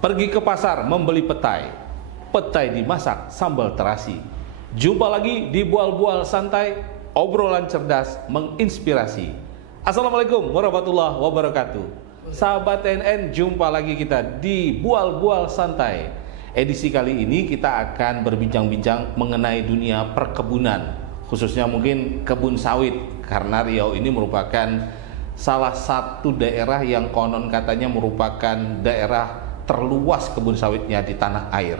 Pergi ke pasar membeli petai. Petai dimasak sambal terasi. Jumpa lagi di Bual-Bual Santai, obrolan cerdas menginspirasi. Assalamualaikum warahmatullahi wabarakatuh. Sahabat TNN, jumpa lagi kita di Bual-Bual Santai. Edisi kali ini kita akan berbincang-bincang mengenai dunia perkebunan, khususnya mungkin kebun sawit, karena Riau ini merupakan salah satu daerah yang konon katanya merupakan daerah terluas kebun sawitnya di tanah air.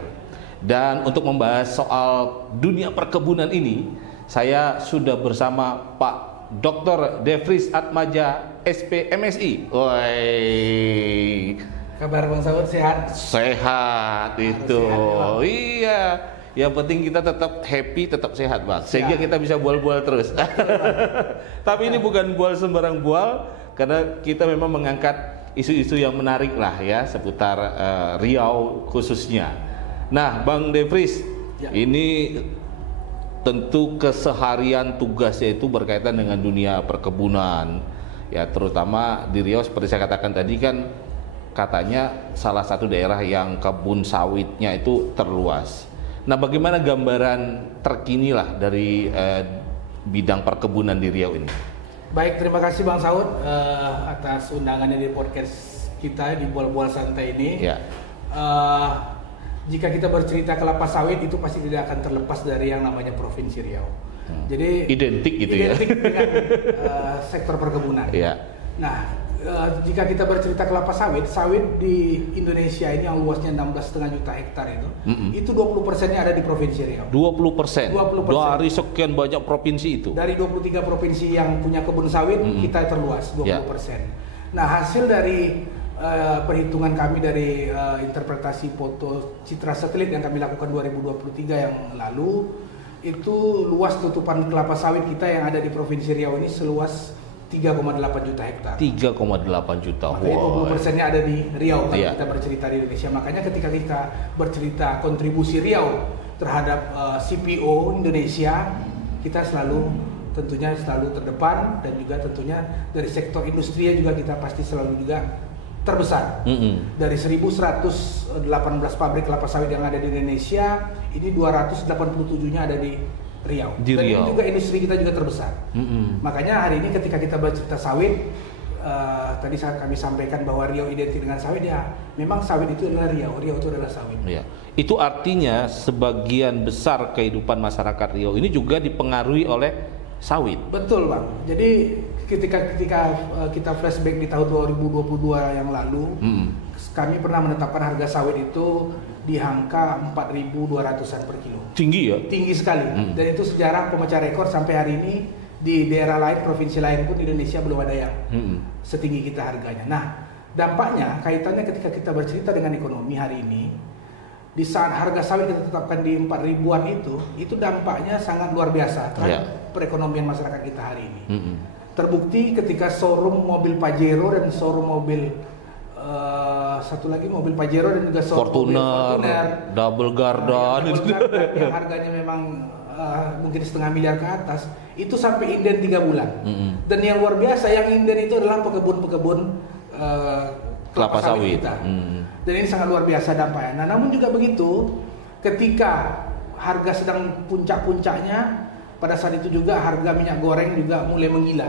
Dan untuk membahas soal dunia perkebunan ini, saya sudah bersama Pak Dr. Devris Atmaja, SP MSI. Woi. Kabar Bang Saud sehat? Sehat itu. Sehat, ya, iya. Yang penting kita tetap happy, tetap sehat, Bang. Sehingga kita bisa bual-bual terus. Tapi ini bukan bual sembarang bual, karena kita memang mengangkat isu-isu yang menarik lah ya seputar Riau khususnya. Nah, Bang Devris, ya, ini tentu keseharian tugasnya itu berkaitan dengan dunia perkebunan. Ya, terutama di Riau seperti saya katakan tadi kan katanya salah satu daerah yang kebun sawitnya itu terluas. Nah, bagaimana gambaran terkini lah dari bidang perkebunan di Riau ini? Baik, terima kasih Bang Saud atas undangannya di podcast kita di Bual-Bual Santai ini. Ya. Jika kita bercerita kelapa sawit itu pasti tidak akan terlepas dari yang namanya Provinsi Riau. Jadi identik gitu identik dengan sektor perkebunan. Ya. Nah, jika kita bercerita kelapa sawit di Indonesia ini yang luasnya 16,5 juta hektar itu 20%-nya ada di Provinsi Riau. 20%? 20%. Dari sekian banyak provinsi itu? Dari 23 provinsi yang punya kebun sawit, kita terluas 20%. Ya. Nah, hasil dari perhitungan kami dari interpretasi foto citra satelit yang kami lakukan 2023 yang lalu, itu luas tutupan kelapa sawit kita yang ada di Provinsi Riau ini seluas 3,8 juta hektar. 3,8 juta. Makanya 20%-nya ada di Riau kalau kita bercerita di Indonesia. Makanya ketika kita bercerita kontribusi Riau terhadap CPO Indonesia, kita tentunya selalu terdepan, dan juga tentunya dari sektor industrinya juga kita pasti selalu juga terbesar. Dari 1.118 pabrik kelapa sawit yang ada di Indonesia, ini 287-nya ada di Riau. Dan ini juga industri kita juga terbesar. Makanya hari ini ketika kita bercerita sawit, tadi kami sampaikan bahwa Riau identik dengan sawit, ya memang sawit itu adalah Riau itu adalah sawit. Ya. Itu artinya sebagian besar kehidupan masyarakat Riau ini juga dipengaruhi oleh sawit. Betul, Bang. Jadi ketika kita flashback di tahun 2022 yang lalu, kami pernah menetapkan harga sawit itu di angka 4.200-an per kilo. Tinggi ya? Tinggi sekali. Dan itu sejarah pemecah rekor sampai hari ini. Di daerah lain, provinsi lain pun di Indonesia belum ada yang setinggi kita harganya. Nah, dampaknya kaitannya ketika kita bercerita dengan ekonomi hari ini, di saat harga sawit kita tetapkan di 4.000-an itu dampaknya sangat luar biasa terhadap perekonomian masyarakat kita hari ini. Terbukti ketika showroom mobil Pajero dan showroom mobil satu lagi mobil Pajero dan juga Fortuner, Double Garden yang harganya memang mungkin 0,5 miliar ke atas, itu sampai inden 3 bulan. Dan yang luar biasa, yang inden itu adalah pekebun-pekebun kelapa sawit kita. Dan ini sangat luar biasa dampaknya. Nah, namun juga begitu, ketika harga sedang puncak-puncaknya, pada saat itu juga harga minyak goreng juga mulai menggila.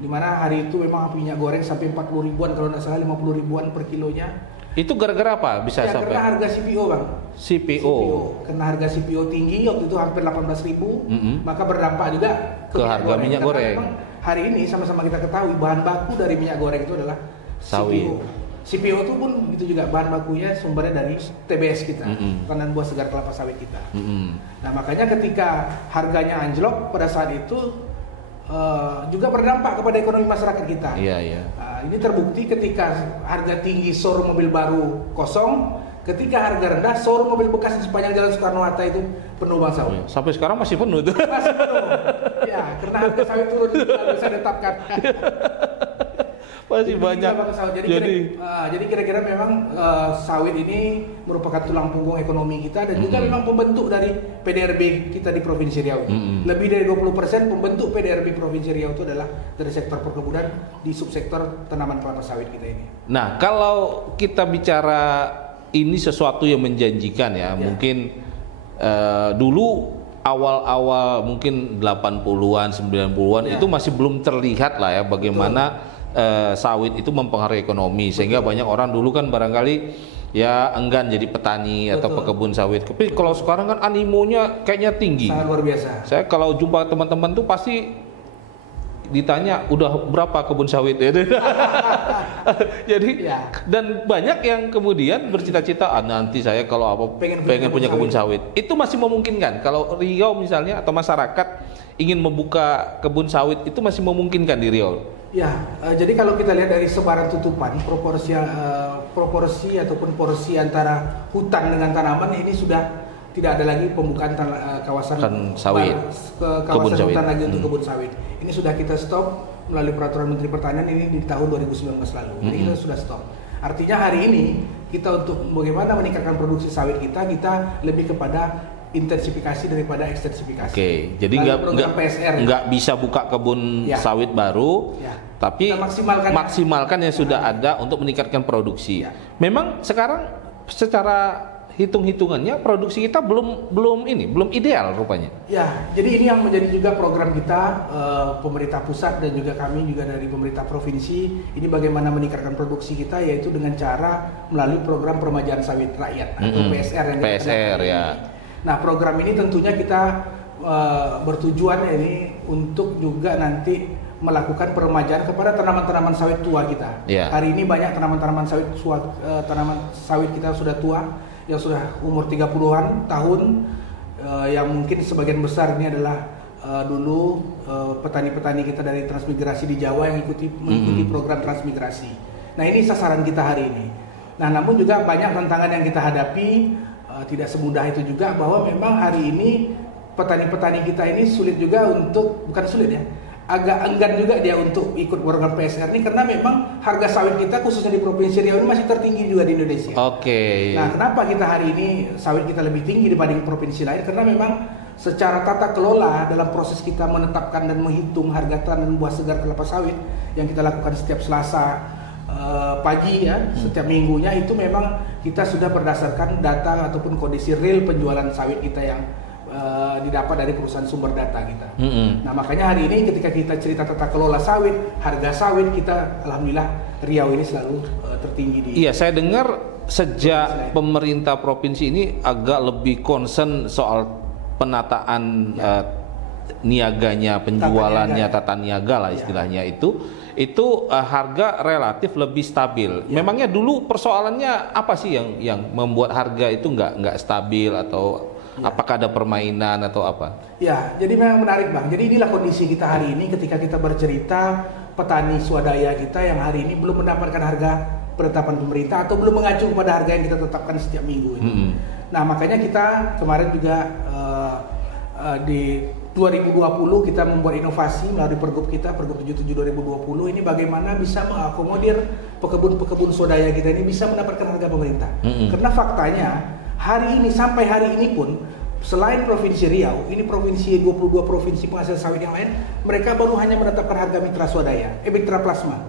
Dimana hari itu memang minyak goreng sampai 40 ribuan, kalau tidak salah 50 ribuan per kilonya. Itu gara-gara apa bisa sampai? Karena harga CPO, Bang. CPO. Karena harga CPO tinggi, waktu itu hampir 18.000, maka berdampak juga ke harga minyak goreng. Hari ini sama-sama kita ketahui bahan baku dari minyak goreng itu adalah sawit. CPO itu pun itu juga bahan bakunya sumbernya dari TBS kita, tandan buah segar kelapa sawit kita. Nah, makanya ketika harganya anjlok pada saat itu juga berdampak kepada ekonomi masyarakat kita. Ini terbukti ketika harga tinggi showroom mobil baru kosong, ketika harga rendah showroom mobil bekas di sepanjang Jalan Soekarno-Hatta itu penuh, Bang Saud. Sampai sekarang masih penuh tuh. Masih penuh. Ya, karena harga sawit turun tidak bisa ditetapkan. Masih banyak. Jadi kira-kira memang sawit ini merupakan tulang punggung ekonomi kita, dan juga memang pembentuk dari PDRB kita di Provinsi Riau. Lebih dari 20% pembentuk PDRB Provinsi Riau itu adalah dari sektor perkebunan di subsektor tanaman kelapa sawit kita ini. Nah, kalau kita bicara ini sesuatu yang menjanjikan ya. Mungkin dulu awal-awal mungkin 80-an, 90-an itu masih belum terlihat lah ya bagaimana sawit itu mempengaruhi ekonomi, sehingga banyak orang dulu kan barangkali ya enggan jadi petani atau pekebun sawit. Tapi kalau sekarang kan animonya kayaknya tinggi. Sangat luar biasa. Saya kalau jumpa teman-teman tuh pasti ditanya udah berapa kebun sawit ya. Jadi dan banyak yang kemudian bercita-cita nanti saya kalau apa pengen punya kebun sawit. Itu masih memungkinkan kalau Riau misalnya atau masyarakat ingin membuka kebun sawit, itu masih memungkinkan di Riau. Ya, jadi kalau kita lihat dari sebaran tutupan, proporsi ataupun porsi antara hutan dengan tanaman ini sudah tidak ada lagi pembukaan kawasan sawit, kawasan hutan lagi untuk kebun sawit. Ini sudah kita stop melalui peraturan Menteri Pertanian ini di tahun 2019 lalu. Jadi kita sudah stop. Artinya hari ini kita untuk bagaimana meningkatkan produksi sawit kita lebih kepada intensifikasi daripada ekstensifikasi. Oke, jadi nggak bisa buka kebun sawit baru, tapi maksimalkan yang sudah ada untuk meningkatkan produksi. Memang sekarang secara hitung-hitungannya produksi kita belum ideal rupanya. Ya, jadi ini yang menjadi juga program kita, pemerintah pusat dan juga kami juga dari pemerintah provinsi. Ini bagaimana meningkatkan produksi kita, yaitu dengan cara melalui program peremajaan sawit rakyat atau PSR yang PSR ya. Nah, program ini tentunya kita bertujuan ini untuk juga nanti melakukan peremajaan kepada tanaman-tanaman sawit tua kita. Hari ini banyak tanaman-tanaman sawit kita sudah tua, yang sudah umur 30-an tahun, yang mungkin sebagian besar ini adalah dulu petani-petani kita dari transmigrasi di Jawa yang mengikuti program transmigrasi. Nah, ini sasaran kita hari ini. Nah, namun juga banyak tantangan yang kita hadapi, tidak semudah itu juga, bahwa memang hari ini petani-petani kita ini sulit juga untuk, bukan sulit ya, agak enggan juga dia untuk ikut program PSR ini, karena memang harga sawit kita khususnya di Provinsi Riau ini masih tertinggi juga di Indonesia. Nah, kenapa kita hari ini sawit kita lebih tinggi dibanding provinsi lain? Karena memang secara tata kelola dalam proses kita menetapkan dan menghitung harga tandan buah segar kelapa sawit yang kita lakukan setiap Selasa pagi ya, setiap minggunya, itu memang kita sudah berdasarkan data ataupun kondisi real penjualan sawit kita yang didapat dari perusahaan sumber data kita. Nah, makanya hari ini ketika kita cerita tata kelola sawit, harga sawit kita alhamdulillah Riau ini selalu tertinggi di. Iya, saya dengar sejak pemerintah provinsi ini agak lebih concern soal penataan niaganya, penjualannya, tata niaga lah istilahnya, itu harga relatif lebih stabil. Memangnya dulu persoalannya apa sih yang membuat harga itu nggak stabil, atau apakah ada permainan atau apa? Ya, jadi memang menarik Bang. Jadi inilah kondisi kita hari ini ketika kita bercerita petani swadaya kita yang hari ini belum mendapatkan harga penetapan pemerintah atau belum mengacu pada harga yang kita tetapkan setiap minggu ini. Nah, makanya kita kemarin juga di 2020 kita membuat inovasi melalui Pergub kita, Pergub 77 2020 ini, bagaimana bisa mengakomodir pekebun-pekebun swadaya kita ini bisa mendapatkan harga pemerintah. Karena faktanya hari ini, sampai hari ini pun, selain Provinsi Riau, ini provinsi 22 provinsi penghasil sawit yang lain, mereka baru hanya menetapkan harga mitra swadaya, mitra plasma.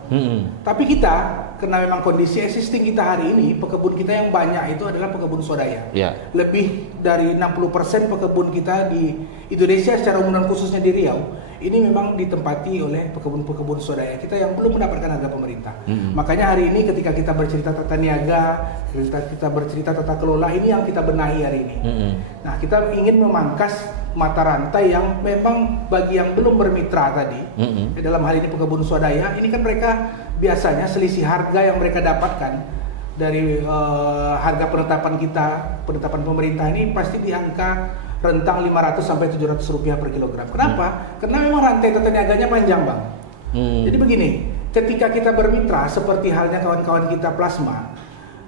Tapi kita, karena memang kondisi existing kita hari ini, pekebun kita yang banyak itu adalah pekebun swadaya. Lebih dari 60% pekebun kita di Indonesia secara umum, khususnya di Riau, ini memang ditempati oleh pekebun-pekebun swadaya kita yang belum mendapatkan harga pemerintah. Makanya hari ini ketika kita bercerita tata niaga, kita bercerita tata kelola, ini yang kita benahi hari ini. Nah, kita ingin memangkas mata rantai yang memang bagi yang belum bermitra tadi, dalam hal ini pekebun swadaya, ini kan mereka biasanya selisih harga yang mereka dapatkan dari harga penetapan pemerintah ini pasti di angka rentang 500 sampai 700 rupiah per kilogram. Kenapa? Karena memang rantai tata niaganya panjang Bang. Jadi begini, ketika kita bermitra seperti halnya kawan-kawan kita plasma,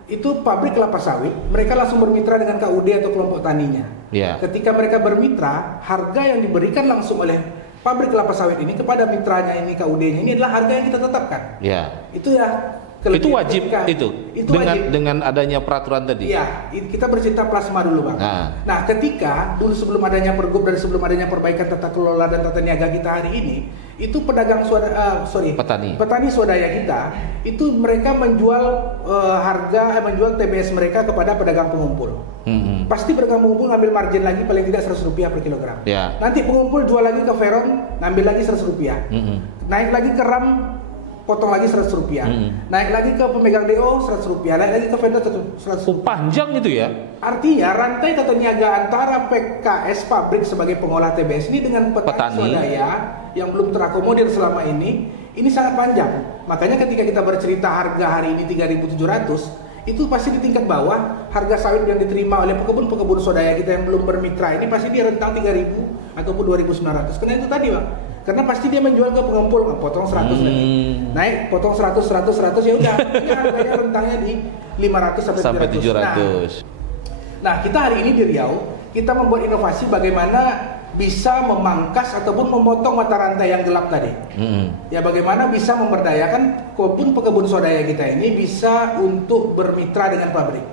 itu pabrik kelapa sawit, mereka langsung bermitra dengan KUD atau kelompok taninya. Ketika mereka bermitra, harga yang diberikan langsung oleh pabrik kelapa sawit ini kepada mitranya ini, KUD-nya ini, adalah harga yang kita tetapkan. Itu ya. Itu wajib dengan adanya peraturan tadi. Iya, kita bercerita plasma dulu Bang. Nah, ketika dulu sebelum adanya Pergub dan sebelum adanya perbaikan tata kelola dan tata niaga kita hari ini, itu pedagang petani swadaya kita itu mereka menjual menjual TBS mereka kepada pedagang pengumpul. Pasti pedagang pengumpul ngambil margin lagi paling tidak Rp100 per kilogram. Nanti pengumpul jual lagi ke Veron, ngambil lagi Rp100. Naik lagi ke RAM, potong lagi Rp100. Naik lagi ke pemegang DO Rp100, naik lagi ke vendor Rp100. Panjang itu ya. Artinya rantai tata niaga antara PKS pabrik sebagai pengolah TBS ini dengan petani swadaya yang belum terakomodir selama ini sangat panjang. Makanya ketika kita bercerita harga hari ini 3.700, itu pasti di tingkat bawah harga sawit yang diterima oleh pekebun-pekebun swadaya kita yang belum bermitra ini pasti di rentang 3.000 ataupun 2.900. Karena itu tadi, Bang. Karena pasti dia menjual ke pengumpul, potong 100 lagi. Naik, potong 100 ya udah. Ini harganya rentangnya di 500 sampai 700. Nah, kita hari ini di Riau, kita membuat inovasi bagaimana bisa memangkas ataupun memotong mata rantai yang gelap tadi. Ya, bagaimana bisa memberdayakan pekebun swadaya kita ini bisa untuk bermitra dengan pabrik.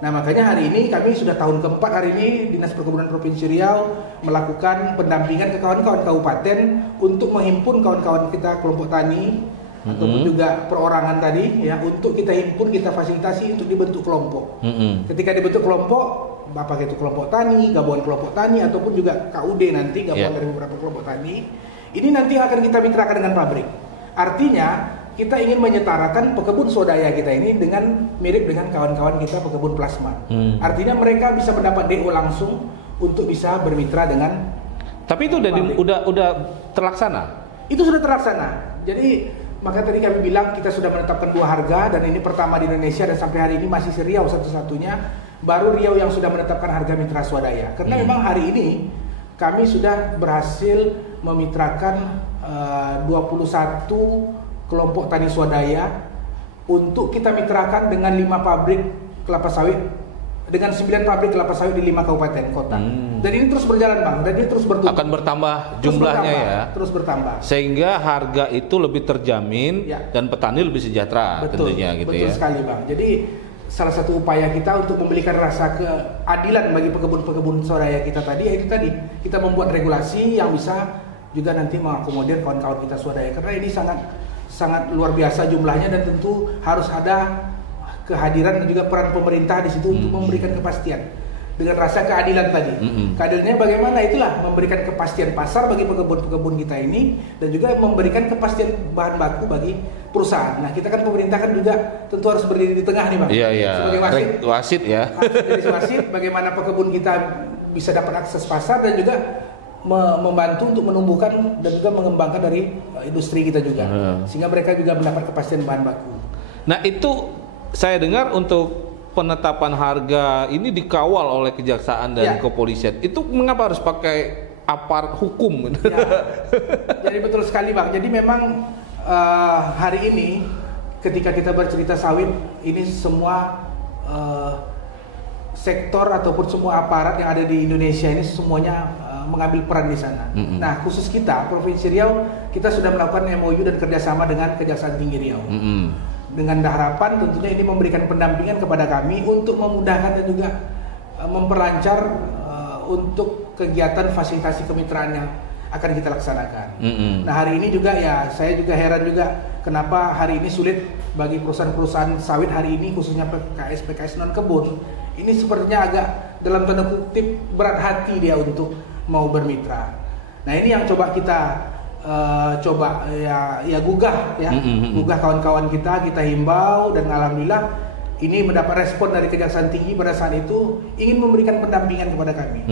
Nah, makanya hari ini kami sudah tahun keempat hari ini Dinas Perkebunan Provinsi Riau melakukan pendampingan ke kawan-kawan kabupaten untuk menghimpun kawan-kawan kita kelompok tani ataupun juga perorangan tadi ya, untuk kita himpun, kita fasilitasi untuk dibentuk kelompok. Ketika dibentuk kelompok, apakah itu kelompok tani, gabungan kelompok tani ataupun juga KUD nanti gabungan dari beberapa kelompok tani, ini nanti akan kita mitrakan dengan pabrik. Artinya kita ingin menyetarakan pekebun swadaya kita ini dengan mirip dengan kawan-kawan kita pekebun plasma. Artinya mereka bisa mendapat DO langsung untuk bisa bermitra dengan. Tapi itu udah terlaksana. Itu sudah terlaksana. Jadi maka tadi kami bilang kita sudah menetapkan 2 harga dan ini pertama di Indonesia dan sampai hari ini masih Riau satu-satunya, baru Riau yang sudah menetapkan harga mitra swadaya. Karena memang hari ini kami sudah berhasil memitrakan 21 kelompok tani swadaya untuk kita mitrakan dengan 5 pabrik kelapa sawit, dengan 9 pabrik kelapa sawit di 5 kabupaten kota. Dan ini terus berjalan, Bang, dan ini terus bertumbuh. Akan bertambah jumlahnya, terus bertambah. Sehingga harga itu lebih terjamin dan petani lebih sejahtera tentunya gitu. Betul sekali, Bang. Jadi salah satu upaya kita untuk memberikan rasa keadilan bagi pekebun-pekebun swadaya kita tadi yaitu tadi kita membuat regulasi yang bisa juga nanti mengakomodir kawan-kawan kita swadaya, karena ini sangat luar biasa jumlahnya dan tentu harus ada kehadiran dan juga peran pemerintah di situ untuk memberikan kepastian dengan rasa keadilan tadi. Keadilannya bagaimana? Itulah memberikan kepastian pasar bagi pekebun-pekebun kita ini dan juga memberikan kepastian bahan baku bagi perusahaan. Nah, kita kan pemerintah kan juga tentu harus berdiri di tengah nih, Bang. Sebagai wasit ya. Harus jadi wasit bagaimana pekebun kita bisa dapat akses pasar dan juga membantu untuk menumbuhkan dan juga mengembangkan dari industri kita juga. Sehingga mereka juga mendapat kepastian bahan baku. Nah, itu saya dengar untuk penetapan harga ini dikawal oleh kejaksaan dan kepolisian. Itu mengapa harus pakai aparat hukum? Jadi betul sekali, Bang. Jadi memang hari ini ketika kita bercerita sawit, ini semua sektor ataupun semua aparat yang ada di Indonesia ini semuanya mengambil peran di sana. Nah, khusus kita Provinsi Riau, kita sudah melakukan MOU dan kerjasama dengan Kejaksaan Tinggi Riau. Dengan harapan tentunya ini memberikan pendampingan kepada kami untuk memudahkan dan juga memperlancar untuk kegiatan fasilitasi kemitraan yang akan kita laksanakan. Nah, hari ini juga ya saya juga heran juga kenapa hari ini sulit bagi perusahaan-perusahaan sawit hari ini, khususnya PKS non kebun. Ini sepertinya agak dalam tanda kutip berat hati dia untuk mau bermitra. Nah, ini yang coba kita gugah gugah kawan-kawan kita himbau, dan alhamdulillah ini mendapat respon dari Kejaksaan Tinggi pada saat itu ingin memberikan pendampingan kepada kami.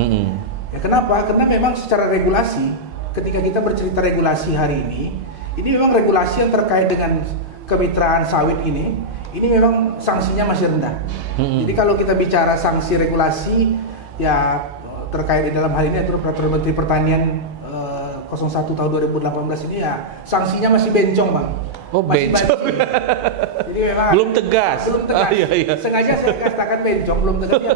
Ya, kenapa? Karena memang secara regulasi ketika kita bercerita regulasi hari ini memang regulasi yang terkait dengan kemitraan sawit ini memang sanksinya masih rendah. Jadi kalau kita bicara sanksi regulasi ya terkait di dalam hal ini aturan Peraturan Menteri Pertanian 01 tahun 2018 ini ya sanksinya masih bencong, Bang. Masih bencong. Jadi memang belum tegas. Sengaja saya katakan bencong, belum tegas ya,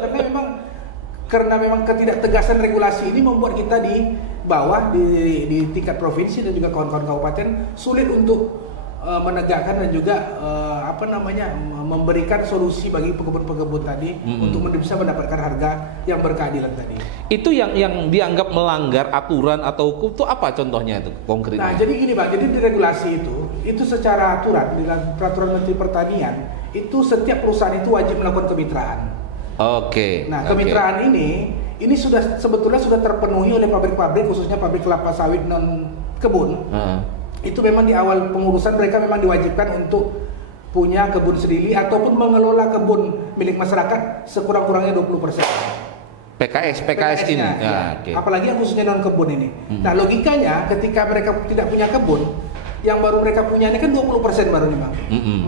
karena memang ketidaktegasan regulasi ini membuat kita di bawah di tingkat provinsi dan juga kawan-kawan kabupaten sulit untuk menegakkan dan juga memberikan solusi bagi pekebun-pekebun tadi untuk bisa mendapatkan harga yang berkeadilan tadi. Itu yang dianggap melanggar aturan atau hukum itu apa contohnya itu konkretnya? Nah, jadi gini Bang, jadi di regulasi itu secara aturan di peraturan Menteri Pertanian itu setiap perusahaan itu wajib melakukan kemitraan. Oke. Nah, kemitraan ini sebetulnya sudah terpenuhi oleh pabrik-pabrik, khususnya pabrik kelapa sawit non kebun. Itu memang di awal pengurusan mereka memang diwajibkan untuk punya kebun sendiri ataupun mengelola kebun milik masyarakat sekurang-kurangnya 20%. PKS ini. Ya. Okay. Apalagi yang khususnya non kebun ini. Nah, logikanya ketika mereka tidak punya kebun, yang baru mereka punya ini kan 20% baru nih Bang.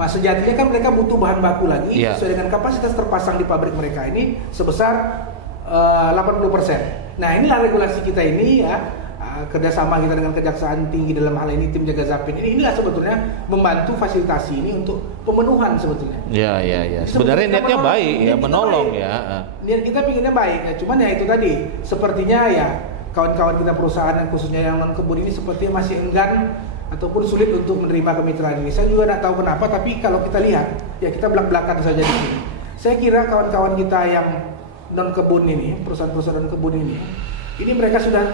Nah, sejatinya kan mereka butuh bahan baku lagi sesuai dengan kapasitas terpasang di pabrik mereka ini sebesar 80%. Nah, inilah regulasi kita ini ya. Kerjasama kita dengan Kejaksaan Tinggi dalam hal ini tim Jaga Zapin inilah sebetulnya membantu fasilitasi ini untuk pemenuhan sebetulnya. Ya. Sebenarnya niatnya baik ya, menolong ya. Niat kita pinginnya baik ya, cuman ya itu tadi sepertinya ya kawan-kawan kita perusahaan yang khususnya yang non kebun ini sepertinya masih enggan ataupun sulit untuk menerima kemitraan ini. Saya juga tidak tahu kenapa, tapi kalau kita lihat ya kita belak-belakan saja di sini. Saya kira kawan-kawan kita yang non kebun ini, perusahaan-perusahaan non kebun ini mereka sudah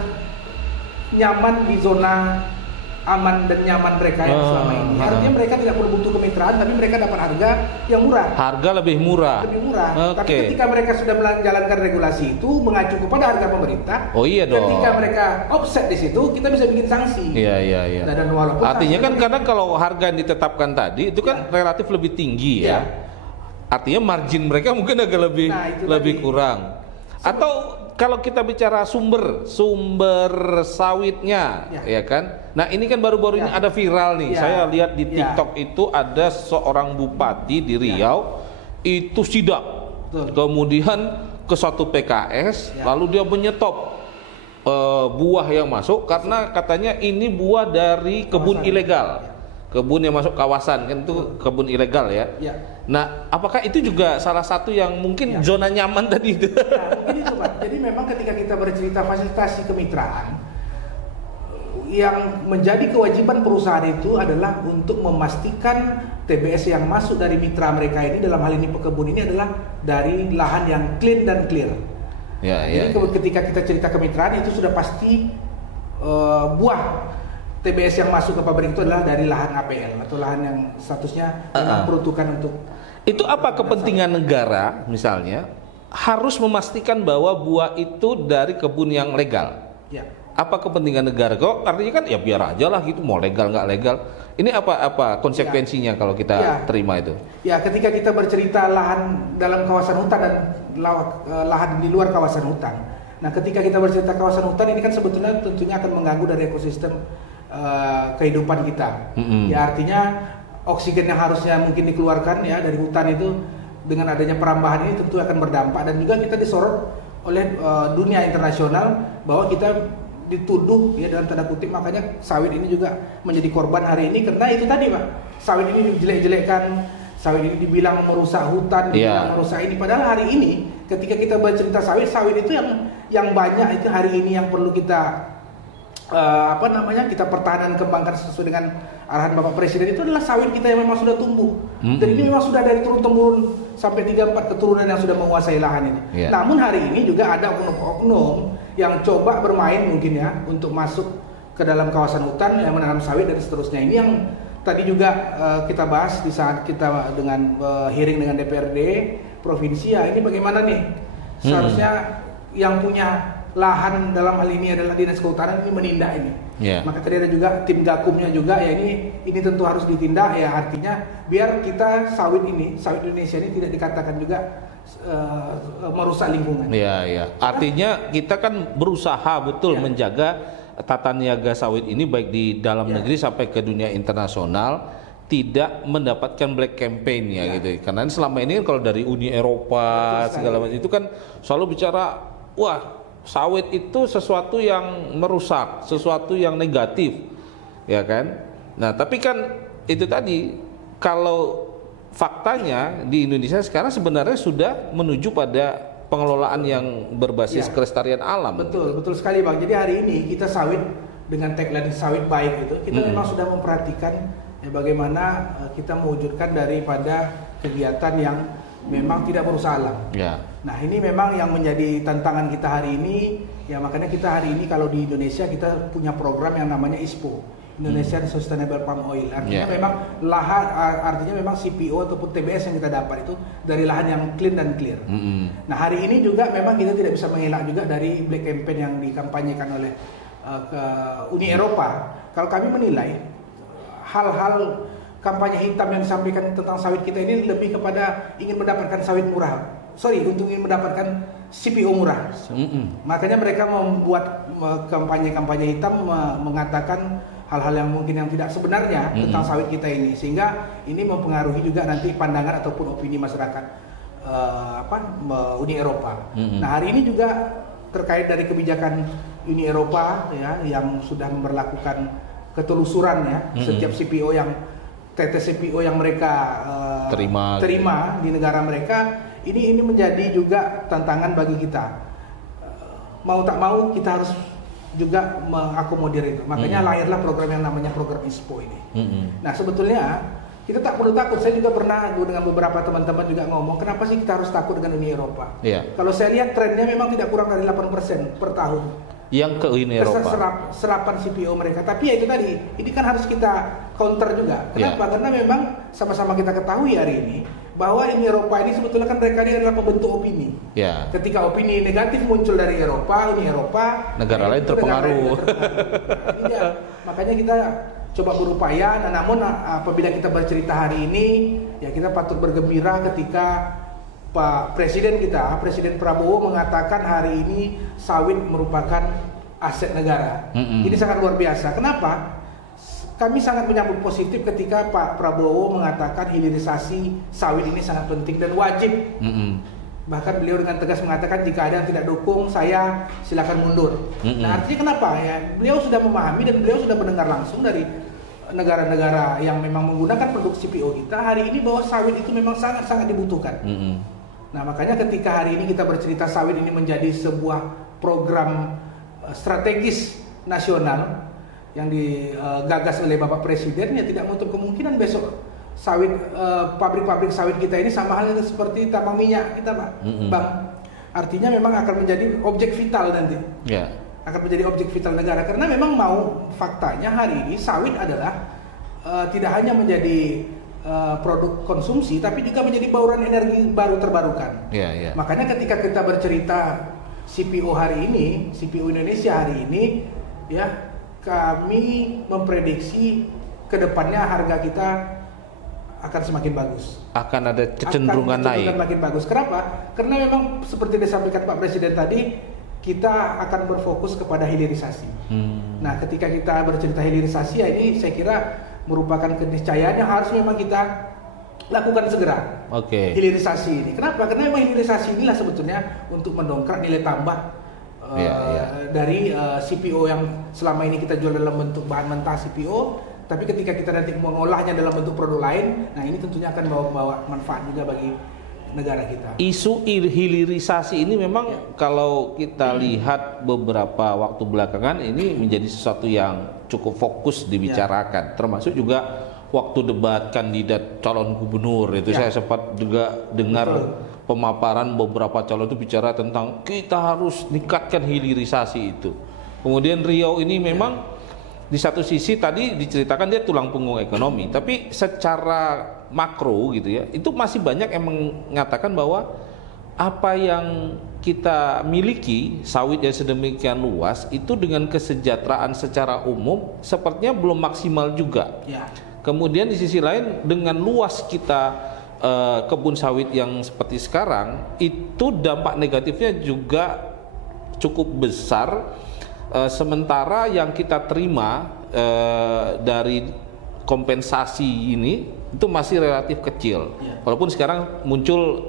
nyaman di zona aman dan nyaman mereka yang selama ini. Artinya mereka tidak perlu butuh kemitraan, tapi mereka dapat harga yang murah. Harga lebih murah. Tapi ketika mereka sudah menjalankan regulasi itu mengacu kepada harga pemerintah. Ketika mereka offset di situ, kita bisa bikin sanksi. Iya. Nah, dan walaupun artinya kan karena kalau harga yang ditetapkan tadi itu kan relatif lebih tinggi ya. Artinya margin mereka mungkin agak lebih kurang. Atau kalau kita bicara sumber sawitnya, ya kan? Nah, ini kan baru-baru ini ada viral nih. Saya lihat di TikTok itu ada seorang bupati di Riau itu sidak. Kemudian ke suatu PKS, lalu dia menyetop buah yang masuk karena katanya ini buah dari kebun ilegal. Kebun yang masuk kawasan kan itu kebun ilegal ya. Nah, apakah itu juga salah satu yang mungkin zona nyaman tadi itu? Mungkin itu Pak. Jadi memang ketika kita bercerita fasilitasi kemitraan, yang menjadi kewajiban perusahaan itu adalah untuk memastikan TBS yang masuk dari mitra mereka ini dalam hal ini pekebun ini adalah dari lahan yang clean dan clear. Jadi ketika kita cerita kemitraan itu sudah pasti buah TBS yang masuk ke pabrik itu adalah dari lahan APL atau lahan yang statusnya peruntukan untuk. Itu apa kepentingan negara misalnya harus memastikan bahwa buah itu dari kebun yang legal? Apa kepentingan negara? Kok artinya kan ya biar aja lah gitu, mau legal nggak legal. Ini apa konsekuensinya kalau kita terima itu? Ya, ketika kita bercerita lahan dalam kawasan hutan dan lahan di luar kawasan hutan. Nah, ketika kita bercerita kawasan hutan ini kan sebetulnya tentunya akan mengganggu dari ekosistem kehidupan kita. Ya, artinya oksigen yang harusnya mungkin dikeluarkan ya dari hutan itu dengan adanya perambahan ini tentu akan berdampak, dan juga kita disorot oleh dunia internasional bahwa kita dituduh ya dalam tanda kutip, makanya sawit ini juga menjadi korban hari ini karena itu tadi Pak, sawit ini dijelek-jelekkan, sawit ini dibilang merusak hutan, dibilang merusak ini, padahal hari ini ketika kita bercerita sawit itu yang banyak itu hari ini yang perlu kita kita pertahanan kembangkan sesuai dengan arahan Bapak Presiden itu adalah sawit kita yang memang sudah tumbuh. Dan ini memang sudah dari turun-temurun sampai 3-4 keturunan yang sudah menguasai lahan ini. Namun hari ini juga ada oknum-oknum yang coba bermain mungkin ya untuk masuk ke dalam kawasan hutan yang menanam sawit dan seterusnya. Ini yang tadi juga kita bahas di saat kita dengan hearing dengan DPRD provinsi ya, ini bagaimana nih seharusnya yang punya lahan dalam hal ini adalah Dinas Kehutanan ini menindak ini. Maka tadi ada juga tim gakumnya juga ya, ini tentu harus ditindak ya, artinya biar kita sawit Indonesia ini tidak dikatakan juga merusak lingkungan. Artinya kita kan berusaha betul menjaga tata niaga sawit ini baik di dalam negeri sampai ke dunia internasional, tidak mendapatkan black campaign ya gitu. Karena selama ini kalau dari Uni Eropa segala macam itu kan selalu bicara wah sawit itu sesuatu yang merusak, sesuatu yang negatif, ya kan? Nah, tapi kan itu tadi, kalau faktanya di Indonesia sekarang sebenarnya sudah menuju pada pengelolaan yang berbasis kelestarian alam. Betul sekali Bang. Jadi hari ini kita sawit dengan tagline sawit baik itu, kita memang sudah memperhatikan ya bagaimana kita mewujudkan daripada kegiatan yang memang tidak merusak alam. Ya. Nah ini memang yang menjadi tantangan kita hari ini, ya makanya kita hari ini kalau di Indonesia kita punya program yang namanya ISPO, Indonesian Sustainable Palm Oil. Artinya memang lahan, artinya memang CPO ataupun TBS yang kita dapat itu dari lahan yang clean dan clear. Nah hari ini juga memang kita tidak bisa mengelak juga dari black campaign yang dikampanyekan oleh ke Uni Eropa. Kalau kami menilai hal-hal kampanye hitam yang disampaikan tentang sawit kita ini lebih kepada ingin mendapatkan sawit murah. Untuk ingin mendapatkan CPO murah. Makanya mereka membuat kampanye-kampanye hitam mengatakan hal-hal yang mungkin yang tidak sebenarnya tentang sawit kita ini, sehingga ini mempengaruhi juga nanti pandangan ataupun opini masyarakat Uni Eropa. Nah hari ini juga terkait dari kebijakan Uni Eropa ya yang sudah memperlakukan ketelusuran ya setiap CPO yang TTCPO yang mereka terima di negara mereka, ini menjadi juga tantangan bagi kita. Mau tak mau kita harus juga mengakomodir itu. Makanya lahirlah program yang namanya program ISPO ini. Nah sebetulnya kita tak perlu takut. Saya juga pernah dengan beberapa teman-teman juga ngomong, kenapa sih kita harus takut dengan Uni Eropa? Kalau saya lihat trennya memang tidak kurang dari 8% per tahun yang ke Uni Eropa, serapan CPO mereka. Tapi ya itu tadi, ini kan harus kita counter juga. Kenapa? Karena memang sama-sama kita ketahui hari ini bahwa Uni Eropa ini sebetulnya kan mereka ini adalah pembentuk opini. Ketika opini negatif muncul dari Uni Eropa, negara lain terpengaruh. Makanya kita coba berupaya. Namun apabila kita bercerita hari ini, ya kita patut bergembira ketika Pak Presiden kita, Presiden Prabowo mengatakan hari ini sawit merupakan aset negara. Ini sangat luar biasa. Kenapa? Kami sangat menyambut positif ketika Pak Prabowo mengatakan hilirisasi sawit ini sangat penting dan wajib. Bahkan beliau dengan tegas mengatakan jika ada yang tidak dukung saya silakan mundur. Nah artinya kenapa ya? Beliau sudah memahami dan beliau sudah mendengar langsung dari negara-negara yang memang menggunakan produk CPO kita hari ini bahwa sawit itu memang sangat-sangat dibutuhkan. Nah makanya ketika hari ini kita bercerita sawit ini menjadi sebuah program strategis nasional yang digagas oleh Bapak Presiden, ya tidak menutup kemungkinan besok sawit pabrik-pabrik sawit kita ini sama halnya seperti tambang minyak kita Pak, Bang. Artinya memang akan menjadi objek vital nanti. Akan menjadi objek vital negara karena memang faktanya hari ini sawit adalah tidak hanya menjadi produk konsumsi tapi juga menjadi bauran energi baru terbarukan. Makanya ketika kita bercerita CPO hari ini, CPO Indonesia hari ini, ya kami memprediksi kedepannya harga kita akan semakin bagus. Akan ada kecenderungan naik. Akan makin bagus. Kenapa? Karena memang seperti disampaikan Pak Presiden tadi, kita akan berfokus kepada hilirisasi. Nah, ketika kita bercerita hilirisasi, ya ini saya kira merupakan keniscayaan yang harus memang kita lakukan segera. Hilirisasi ini. Kenapa? Karena memang hilirisasi inilah sebetulnya untuk mendongkrak nilai tambah dari CPO yang selama ini kita jual dalam bentuk bahan mentah CPO, tapi ketika kita nanti mengolahnya dalam bentuk produk lain, nah ini tentunya akan bawa manfaat juga bagi negara kita. Isu hilirisasi ini memang kalau kita lihat beberapa waktu belakangan ini menjadi sesuatu yang cukup fokus dibicarakan, termasuk juga waktu debat kandidat calon gubernur itu saya sempat juga dengar pemaparan beberapa calon itu bicara tentang kita harus tingkatkan hilirisasi itu. Kemudian Riau ini memang di satu sisi tadi diceritakan dia tulang punggung ekonomi, tapi secara makro gitu ya, itu masih banyak yang mengatakan bahwa apa yang kita miliki sawit yang sedemikian luas itu dengan kesejahteraan secara umum sepertinya belum maksimal juga. Kemudian di sisi lain dengan luas kita kebun sawit yang seperti sekarang itu dampak negatifnya juga cukup besar. Sementara yang kita terima dari kompensasi ini itu masih relatif kecil. Walaupun sekarang muncul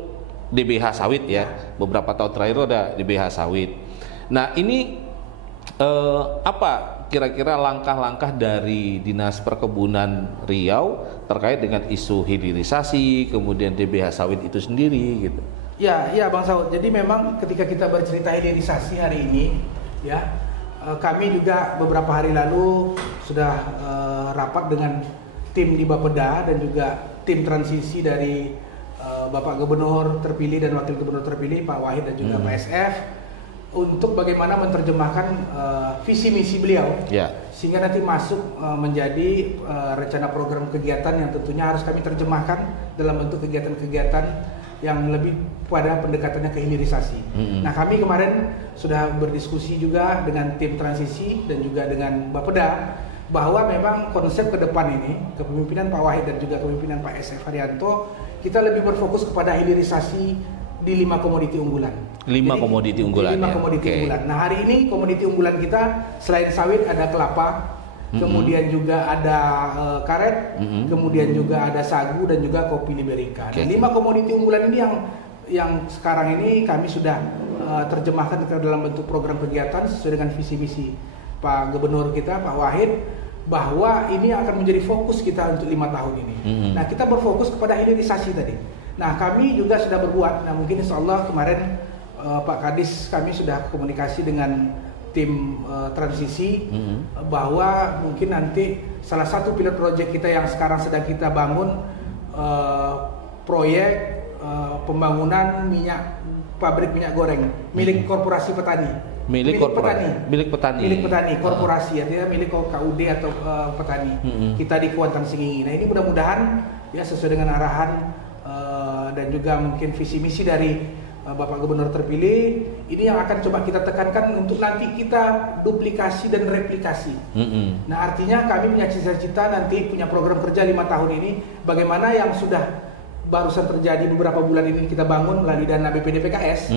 DBH sawit ya, beberapa tahun terakhir ada DBH sawit. Nah ini apa kira-kira langkah-langkah dari Dinas Perkebunan Riau terkait dengan isu hilirisasi, kemudian DBH sawit itu sendiri gitu? Ya Bang Saud. Jadi memang ketika kita bercerita hilirisasi hari ini, ya kami juga beberapa hari lalu sudah rapat dengan tim di Bapeda dan juga tim transisi dari Bapak Gubernur terpilih dan Wakil Gubernur terpilih Pak Wahid dan juga Pak SF untuk bagaimana menerjemahkan visi misi beliau sehingga nanti masuk menjadi rencana program kegiatan yang tentunya harus kami terjemahkan dalam bentuk kegiatan-kegiatan yang lebih pada pendekatannya ke hilirisasi. Nah, kami kemarin sudah berdiskusi juga dengan tim transisi dan juga dengan Bapeda bahwa memang konsep ke depan ini, kepemimpinan Pak Wahid dan juga kepemimpinan Pak SF Haryanto, kita lebih berfokus kepada hilirisasi di 5 komoditi unggulan. 5 komoditi unggulan. 5 komoditi unggulan. Nah, hari ini komoditi unggulan kita selain sawit ada kelapa, kemudian juga ada karet, kemudian juga ada sagu dan juga kopi liberica. Nah, 5 komoditi unggulan ini yang sekarang ini kami sudah terjemahkan ke dalam bentuk program kegiatan sesuai dengan visi misi Pak Gubernur kita, Pak Wahid, bahwa ini akan menjadi fokus kita untuk 5 tahun ini. Nah, kita berfokus kepada hilirisasi tadi. Nah, kami juga sudah berbuat. Nah, mungkin insya Allah kemarin Pak Kadis kami sudah komunikasi dengan tim transisi bahwa mungkin nanti salah satu pilot project kita yang sekarang sedang kita bangun proyek pembangunan pabrik minyak goreng milik korporasi petani. Milik petani korporasi, artinya milik KUD atau petani. Kita di Kuantan Singingi. Nah, ini mudah-mudahan ya sesuai dengan arahan dan juga mungkin visi misi dari Bapak Gubernur terpilih, ini yang akan coba kita tekankan untuk nanti kita duplikasi dan replikasi. Nah, artinya kami punya cita-cita nanti punya program kerja 5 tahun ini, bagaimana yang sudah barusan terjadi beberapa bulan ini kita bangun melalui dana BPDPKS,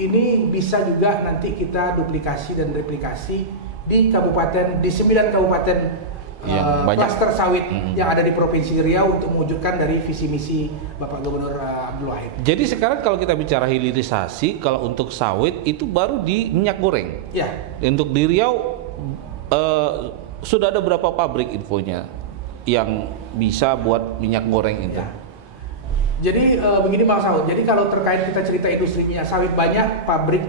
ini bisa juga nanti kita duplikasi dan replikasi di 9 kabupaten klaster sawit yang ada di Provinsi Riau untuk mewujudkan dari visi misi Bapak Gubernur Abdul Wahid. Jadi sekarang kalau kita bicara hilirisasi, kalau untuk sawit itu baru di minyak goreng. Ya. Untuk di Riau sudah ada berapa pabrik infonya yang bisa buat minyak goreng itu? Ya. Jadi begini Bang Saud, jadi kalau terkait kita cerita industri minyak sawit, banyak pabrik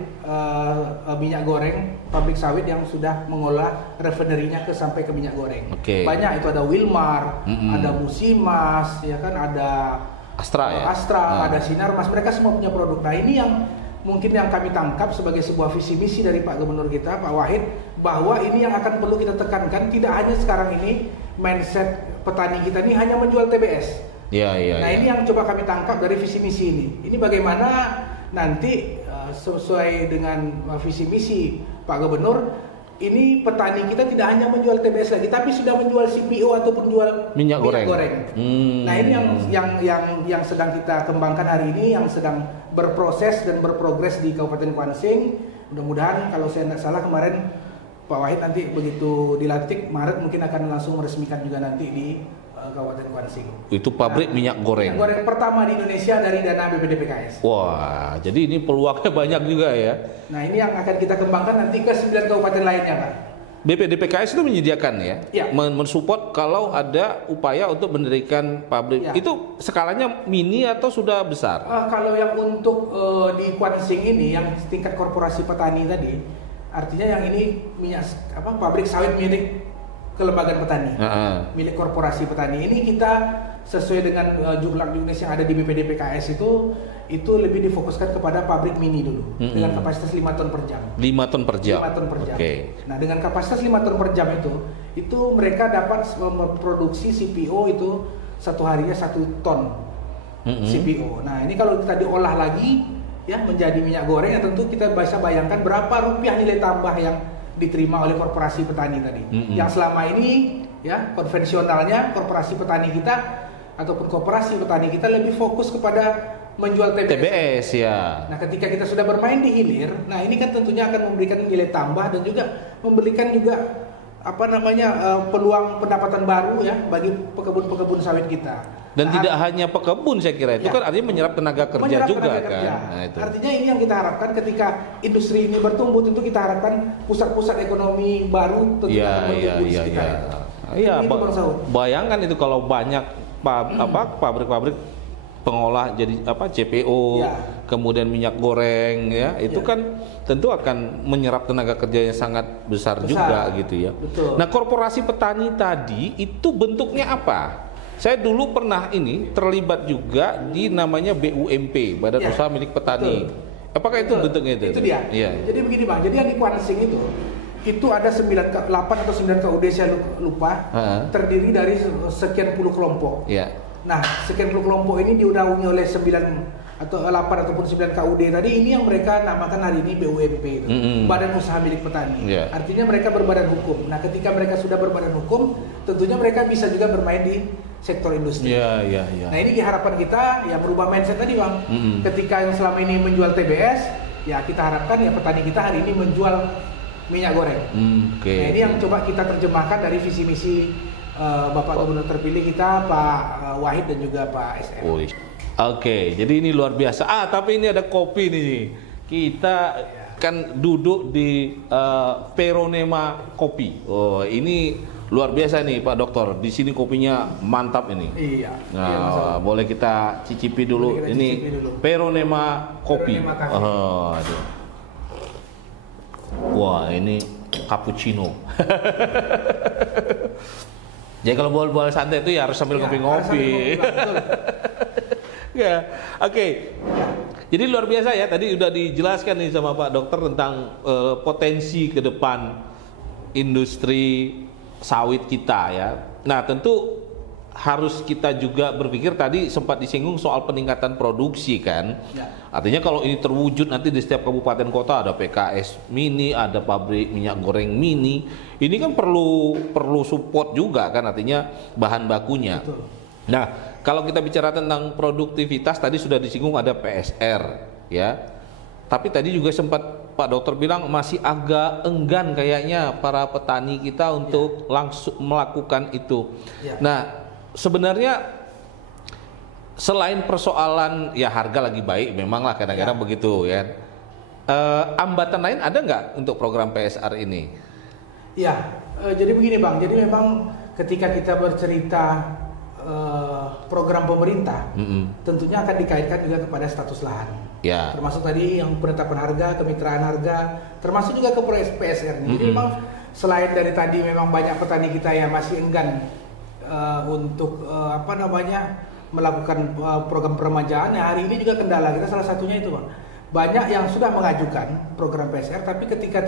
minyak goreng, pabrik sawit yang sudah mengolah refinerinya sampai ke minyak goreng. Banyak, itu ada Wilmar, ada Musimas, ya kan, ada Astra, ada Sinarmas, mereka semua punya produk. Nah, ini yang mungkin yang kami tangkap sebagai sebuah visi misi dari Pak Gubernur kita, Pak Wahid, bahwa ini yang akan perlu kita tekankan, tidak hanya sekarang ini mindset petani kita ini hanya menjual TBS. Nah, ini yang coba kami tangkap dari visi misi ini. Ini bagaimana nanti sesuai dengan visi misi Pak Gubernur, ini petani kita tidak hanya menjual TBS lagi, tapi sudah menjual CPO ataupun jual minyak goreng. Nah, ini yang sedang kita kembangkan hari ini, yang sedang berproses dan berprogres di Kabupaten Kuansing. Mudah-mudahan kalau saya tidak salah kemarin Pak Wahid nanti begitu dilantik Maret mungkin akan langsung meresmikan juga nanti di Kabupaten Kuansing. Itu pabrik minyak goreng. Minyak goreng pertama di Indonesia dari dana BPDPKS. Wah, jadi ini peluangnya banyak juga ya. Nah, ini yang akan kita kembangkan nanti ke 9 kabupaten lainnya, Pak. BPDPKS itu menyediakan ya, mensupport kalau ada upaya untuk mendirikan pabrik. Itu skalanya mini atau sudah besar? Kalau yang untuk di Kuansing ini, yang tingkat korporasi petani tadi, artinya yang ini minyak pabrik sawit milik kelembagaan petani, milik korporasi petani. Ini kita sesuai dengan jumlah unit yang ada di BPDPKS itu lebih difokuskan kepada pabrik mini dulu dengan kapasitas 5 ton per jam. 5 ton per jam. 5 ton per jam. Nah, dengan kapasitas 5 ton per jam itu mereka dapat memproduksi CPO itu satu harinya 1 ton CPO. Nah, ini kalau kita diolah lagi ya menjadi minyak goreng, ya tentu kita bisa bayangkan berapa rupiah nilai tambah yang diterima oleh korporasi petani tadi. Yang selama ini ya konvensionalnya korporasi petani kita ataupun koperasi petani kita lebih fokus kepada menjual TBS ya. Nah, ketika kita sudah bermain di hilir, nah ini kan tentunya akan memberikan nilai tambah dan juga memberikan juga peluang pendapatan baru ya bagi pekebun-pekebun sawit kita. Dan tidak hanya pekebun, saya kira itu kan artinya menyerap tenaga kerja juga kan. Nah, itu. Artinya ini yang kita harapkan ketika industri ini bertumbuh, tentu kita harapkan pusat-pusat ekonomi baru tentu akan bertumbuh di sekitar itu. Iya, bayangkan itu kalau banyak pabrik-pabrik pengolah jadi CPO, kemudian minyak goreng ya, itu kan tentu akan menyerap tenaga kerja yang sangat besar juga gitu ya. Betul. Nah, korporasi petani tadi itu bentuknya apa? Saya dulu pernah terlibat juga di namanya BUMP, Badan Usaha Milik Petani. Betul. Apakah itu bentuknya itu? Itu dia. Iya. Jadi begini Bang, jadi yang di Kuansing itu ada 8 atau 9 KUD saya lupa, terdiri dari sekian puluh kelompok. Iya. Nah, sekian puluh kelompok ini diundang-undang oleh 9 atau 8 ataupun 9 KUD tadi, ini yang mereka namakan hari ini BUMP itu, Badan Usaha Milik Petani. Artinya mereka berbadan hukum. Nah, ketika mereka sudah berbadan hukum, tentunya mereka bisa juga bermain di sektor industri. Nah, ini diharapkan kita ya merubah mindset tadi Bang. Ketika yang selama ini menjual TBS, ya kita harapkan ya petani kita hari ini menjual minyak goreng. Nah, ini yang coba kita terjemahkan dari visi misi Bapak Gubernur terpilih kita, Pak Wahid dan juga Pak SM. Oke, jadi ini luar biasa. Tapi ini ada kopi nih. Kita kan duduk di Peronema Kopi. Oh, ini luar biasa nih Pak Dokter. Di sini kopinya mantap ini. Iya. Nah, boleh kita cicipi dulu. Ini Peronema Kopi. Aduh. Wah, ini cappuccino. Jadi kalau bual-bual santai itu ya harus sambil ngopi-ngopi. Ya, oke. Jadi luar biasa ya. Tadi udah dijelaskan nih sama Pak Dokter tentang potensi ke depan industri sawit kita ya. Nah, tentu harus kita juga berpikir, tadi sempat disinggung soal peningkatan produksi kan. Artinya kalau ini terwujud nanti di setiap kabupaten kota ada PKS mini, ada pabrik minyak goreng mini. Ini kan perlu support juga kan, artinya bahan bakunya. Betul. Nah, kalau kita bicara tentang produktivitas tadi sudah disinggung ada PSR ya. Tapi tadi juga sempat Pak Dokter bilang masih agak enggan kayaknya para petani kita untuk langsung melakukan itu. Nah, sebenarnya selain persoalan ya harga lagi baik, memanglah kadang-kadang begitu ya. Hambatan lain ada nggak untuk program PSR ini? Ya, jadi begini Bang. Jadi memang ketika kita bercerita program pemerintah, tentunya akan dikaitkan juga kepada status lahan. Termasuk tadi yang penetapan harga, kemitraan harga, termasuk juga ke PSR. Jadi memang selain dari tadi memang banyak petani kita yang masih enggan untuk melakukan program peremajaan. Ya, hari ini juga kendala kita salah satunya itu Bang. Banyak yang sudah mengajukan program PSR, tapi ketika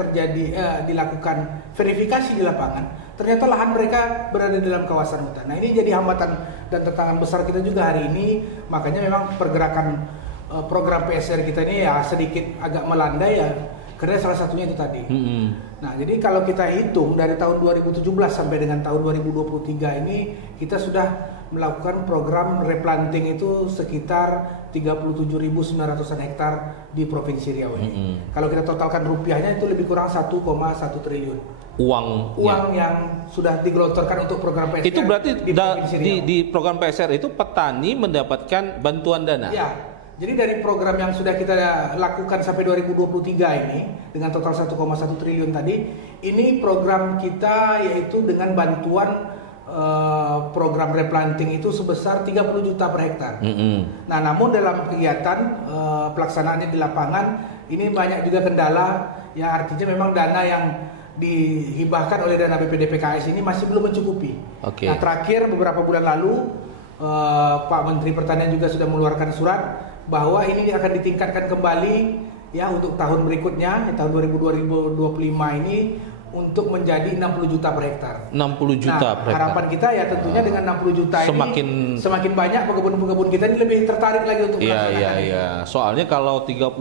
dilakukan verifikasi di lapangan, ternyata lahan mereka berada di dalam kawasan hutan. Nah, ini jadi hambatan dan tantangan besar kita juga hari ini. Makanya memang pergerakan program PSR kita ini ya sedikit agak melandai ya, karena salah satunya itu tadi. Nah, jadi kalau kita hitung dari tahun 2017 sampai dengan tahun 2023 ini, kita sudah melakukan program replanting itu sekitar 37.900-an hektar di Provinsi Riau ini. Kalau kita totalkan rupiahnya itu lebih kurang 1,1 triliun. Uang yang sudah digelontorkan untuk program PSR. Itu berarti di program PSR itu petani mendapatkan bantuan dana? Ya. Jadi dari program yang sudah kita lakukan sampai 2023 ini dengan total 1,1 triliun tadi, ini program kita yaitu dengan bantuan program replanting itu sebesar 30 juta per hektar. Nah, namun dalam kegiatan pelaksanaannya di lapangan ini banyak juga kendala, yang artinya memang dana yang dihibahkan oleh dana BPD PKS ini masih belum mencukupi. Nah, terakhir beberapa bulan lalu Pak Menteri Pertanian juga sudah mengeluarkan surat bahwa ini akan ditingkatkan kembali ya untuk tahun berikutnya, tahun 2025 ini untuk menjadi 60 juta per hektar. 60 juta per hektar. Harapan kita ya tentunya dengan 60 juta ini semakin banyak pekebun-pekebun kita ini lebih tertarik lagi untuk melaksanakan. Iya. Soalnya kalau 30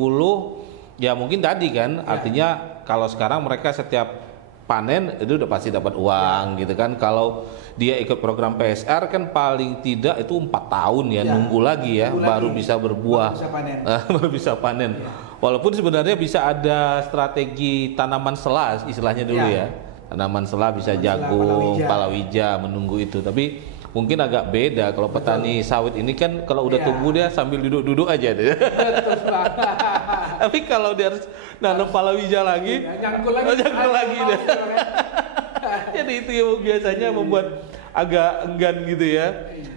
ya mungkin tadi kan, artinya kalau sekarang mereka setiap panen itu udah pasti dapat uang gitu kan. Kalau dia ikut program PSR kan paling tidak itu 4 tahun ya, nunggu lagi ya baru bisa berbuah, baru bisa panen. Walaupun sebenarnya bisa ada strategi tanaman sela istilahnya dulu ya. Tanaman sela bisa jagung, palawija, menunggu itu. Tapi mungkin agak beda kalau petani sawit ini kan kalau udah tumbuh dia sambil duduk-duduk aja deh. Tapi kalau dia harus nanam palawija lagi, nyangkul lagi deh. Jadi itu yang biasanya membuat agak enggan gitu ya.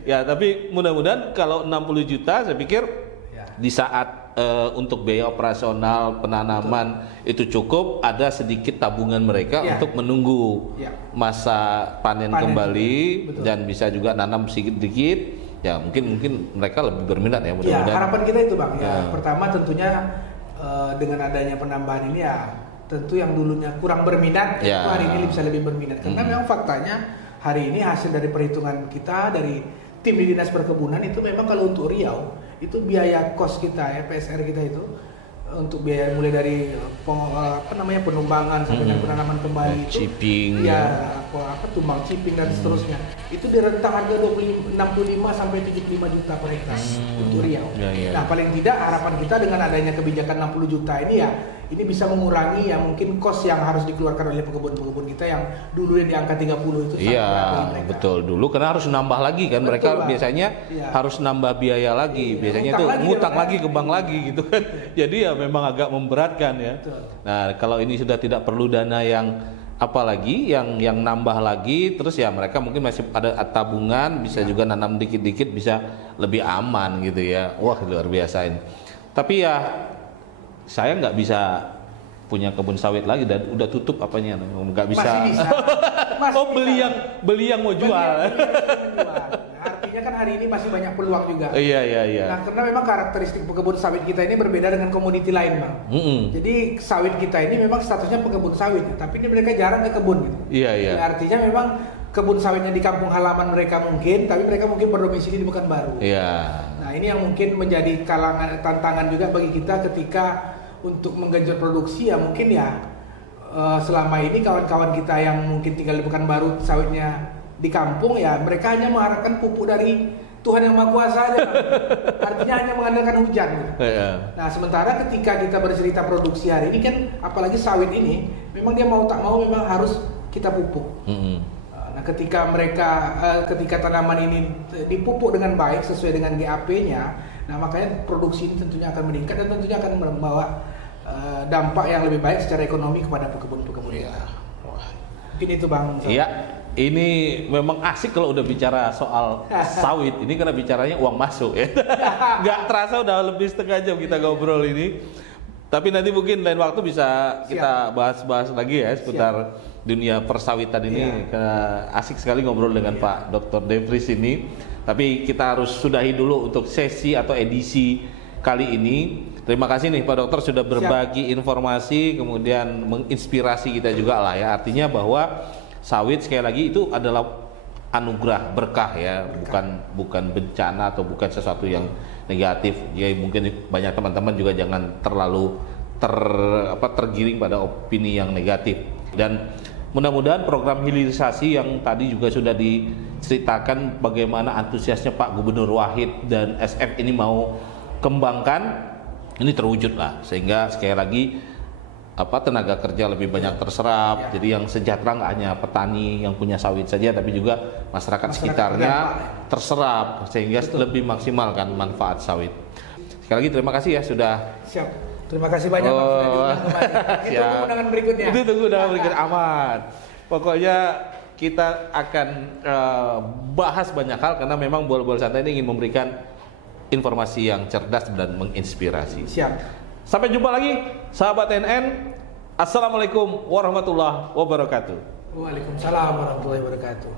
Ya, tapi mudah-mudahan kalau 60 juta saya pikir di saat untuk biaya operasional penanaman itu cukup, ada sedikit tabungan mereka untuk menunggu masa panen kembali dan bisa juga nanam sedikit-sedikit. Ya mungkin mereka lebih berminat ya mudah-mudahan. Ya, harapan kita itu Bang. Ya, pertama tentunya dengan adanya penambahan ini ya tentu yang dulunya kurang berminat itu hari ini bisa lebih berminat. Karena memang faktanya hari ini hasil dari perhitungan kita dari tim di Dinas Perkebunan itu memang kalau untuk Riau itu biaya kos kita ya PSR kita itu untuk biaya mulai dari penumbangan sampai dengan penanaman kembali chipping tumbang chipping dan seterusnya itu di rentang harga 65 sampai 75 juta per hektar untuk Riau. Nah paling tidak harapan kita dengan adanya kebijakan 60 juta ini ya ini bisa mengurangi ya mungkin kos yang harus dikeluarkan oleh pekebun-pekebun kita yang dulu di angka 30 itu. Iya betul, dulu karena harus nambah lagi kan, mereka biasanya harus nambah biaya lagi, biasanya itu ngutang lagi ke bank lagi gitu kan. Jadi ya memang agak memberatkan ya. Nah kalau ini sudah tidak perlu dana yang apalagi yang nambah lagi, terus ya mereka mungkin masih ada tabungan, bisa juga nanam dikit-dikit, bisa lebih aman gitu ya. Wah luar biasa ini. Tapi ya saya nggak bisa punya kebun sawit lagi dan udah tutup apanya, nggak bisa. Masih bisa. Beli yang mau jual. Artinya kan hari ini masih banyak peluang juga. Iya. Nah karena memang karakteristik pekebun sawit kita ini berbeda dengan komoditi lain Bang. Jadi sawit kita ini memang statusnya pekebun sawit, tapi ini mereka jarang ke kebun gitu. Iya. Artinya memang kebun sawitnya di kampung halaman mereka mungkin, tapi mereka mungkin berdomisili di Pekanbaru. Iya. Nah ini yang mungkin menjadi tantangan juga bagi kita ketika untuk menggenjot produksi ya mungkin ya selama ini kawan-kawan kita yang mungkin tinggal di Pekanbaru sawitnya di kampung ya mereka hanya mengharapkan pupuk dari Tuhan Yang Maha Kuasa aja. Artinya hanya mengandalkan hujan gitu. Nah sementara ketika kita bercerita produksi hari ini kan apalagi sawit ini memang dia mau tak mau memang harus kita pupuk. Nah ketika tanaman ini dipupuk dengan baik sesuai dengan GAP-nya, nah makanya produksi ini tentunya akan meningkat dan tentunya akan membawa dampak yang lebih baik secara ekonomi kepada pekebun-pekebun. Mungkin itu Bang. Iya, ini memang asik kalau udah bicara soal sawit. Ini karena bicaranya uang masuk ya. Nggak terasa udah lebih setengah jam kita ngobrol ini. Tapi nanti mungkin lain waktu bisa kita bahas-bahas lagi ya seputar dunia persawitan ini. Karena asik sekali ngobrol dengan Pak Dr. Devris ini. Tapi kita harus sudahi dulu untuk sesi atau edisi kali ini. Terima kasih nih Pak Dokter sudah berbagi informasi, kemudian menginspirasi kita juga lah ya. Artinya bahwa sawit sekali lagi itu adalah anugerah, berkah ya, bukan bencana atau bukan sesuatu yang negatif. Ya mungkin banyak teman-teman juga jangan terlalu tergiring pada opini yang negatif. Dan mudah-mudahan program hilirisasi yang tadi juga sudah diceritakan bagaimana antusiasnya Pak Gubernur Wahid dan SF ini mau kembangkan, ini terwujud lah, sehingga sekali lagi tenaga kerja lebih banyak terserap. Jadi yang sejahtera nggak hanya petani yang punya sawit saja, tapi juga masyarakat sekitarnya terserap, sehingga lebih maksimal kan manfaat sawit. Sekali lagi terima kasih ya sudah. Siap. Terima kasih banyak Pak sudah diundang kembali. Kita tunggu undangan berikutnya. Itu tunggu undangan berikutnya, aman. Pokoknya kita akan bahas banyak hal karena memang Bola-Bola Santai ini ingin memberikan informasi yang cerdas dan menginspirasi. Siap. Sampai jumpa lagi sahabat NN. Assalamualaikum warahmatullahi wabarakatuh. Waalaikumsalam warahmatullahi wabarakatuh.